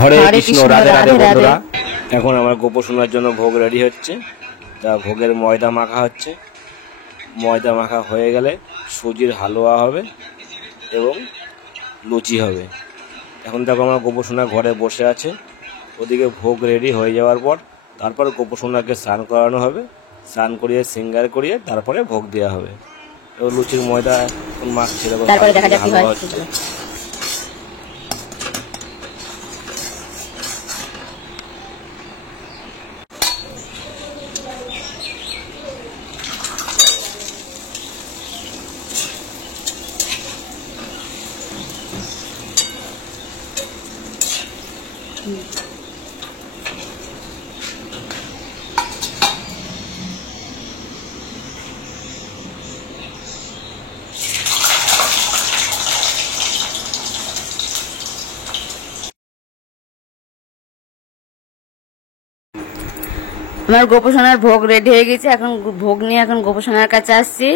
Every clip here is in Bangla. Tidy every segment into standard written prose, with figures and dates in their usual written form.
হরে কৃষ্ণ। রাধে রাধে বন্ধুরা। এখন আমার গোপসোনার জন্য ভোগ রেডি হচ্ছে। তা ভোগের ময়দা মাখা হচ্ছে। ময়দা মাখা হয়ে গেলে সুজির হালুয়া হবে এবং লুচি হবে। এখন দেখো আমার গোপসোনা ঘরে বসে আছে। ওদিকে ভোগ রেডি হয়ে যাওয়ার পর তারপর গোপসোনাকে স্নান করানো হবে। স্নান করিয়ে সিঙ্গার করিয়ে তারপরে ভোগ দেওয়া হবে। এবং লুচির ময়দা মাখছে, তারপরে দেখা যাক কি হয়। আমার গোপসোনার ভোগ রেডি হয়ে গেছে। এখন ভোগ নিয়ে এখন গোপসোনার কাছে আসছি।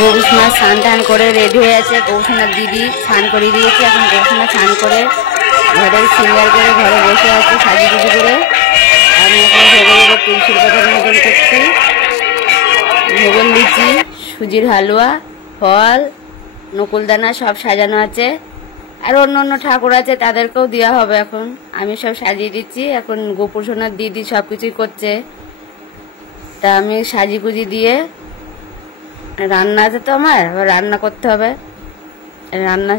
গোপসোনা স্নান টান করে রেডি হয়ে আছে। গোপসোনার দিদি স্নান করে দিয়েছে। এখন গোপসোনা স্নান করে ঘরে সিঙ্গার করে ঘরে বসে আছে সাজিগুজি করে। আমি এখন ভোগের তুলসীর পাতা নিবেদন করছি। ভোগের লুচি, সুজির হালুয়া, ফল, নকুলদানা সব সাজানো আছে। আর অন্য অন্য ঠাকুর আছে, তাদেরকেও দেওয়া হবে। এখন আমি সব সাজিয়ে দিচ্ছি। এখন গোপসোনার দিদি সব কিছুই করছে। তা আমি সাজিগুজি দিয়ে রান্না আছে তো আমার, আবার রান্না করতে হবে। রান্না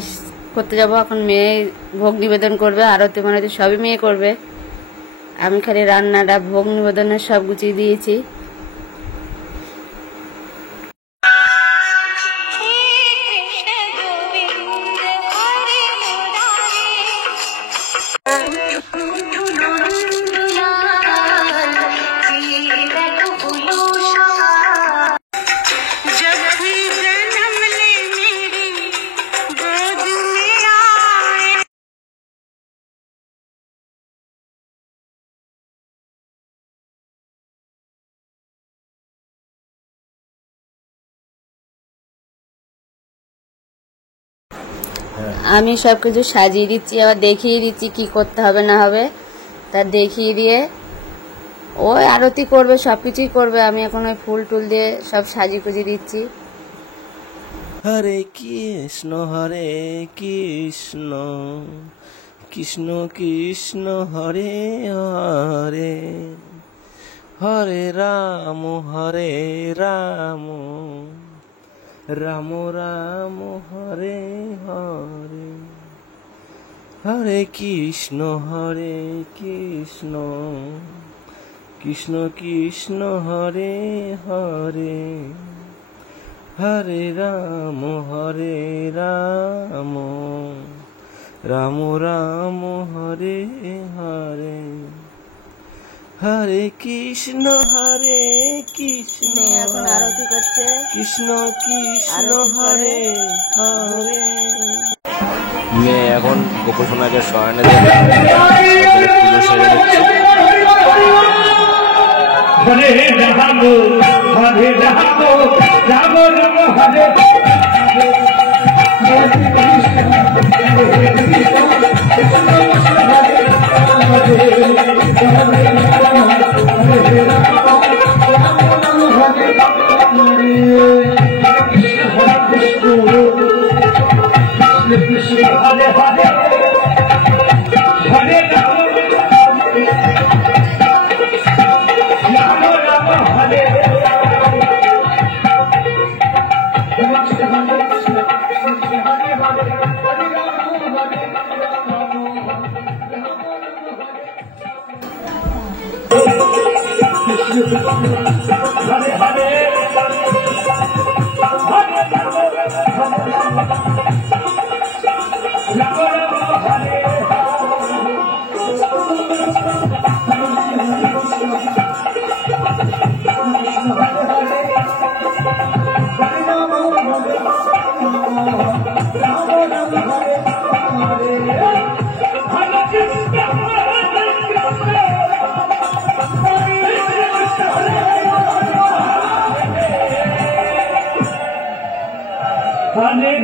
করতে যাবো। এখন মেয়ে ভোগ নিবেদন করবে, আরতি মানে সবই মেয়ে করবে। আমি খালি রান্নাটা ভোগ নিবেদনের সব গুছিয়ে দিয়েছি। আমি সব কিছু সাজিয়ে দিচ্ছি, আবার দেখিয়ে দিচ্ছি কি করতে হবে না হবে। তা দেখিয়ে দিয়ে ওই আরতি করবে, সব কিছুই করবে। আমি এখন ওই ফুল টুল দিয়ে সব সাজিয়ে কুজিয়ে দিচ্ছি। হরে কৃষ্ণ কৃষ্ণ কৃষ্ণ হরে হরে, হরে রাম রাম রাম হরে হরে, হরে কৃষ্ণ কৃষ্ণ কৃষ্ণ হরে হরে, হরে রাম রাম রাম হরে হরে, হরে কৃষ্ণ কৃষ্ণ। এখন আরতি করছে। কৃষ্ণ কৃষ্ণ হরে হরে। মেয়ে এখন গোপসোনাকে শয়নে দেবে, পুজো সেরে দিচ্ছে। হরে রাম হরে রাম রাম রাম হরে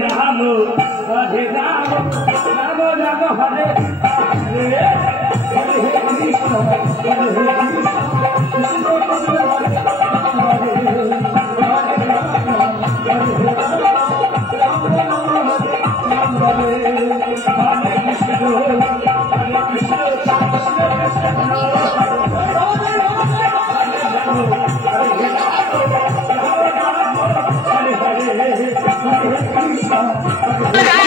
রাম হরে রাম রাম রাম হরে হরে হরে কৃষ্ণ হরে কৃষ্ণ Hare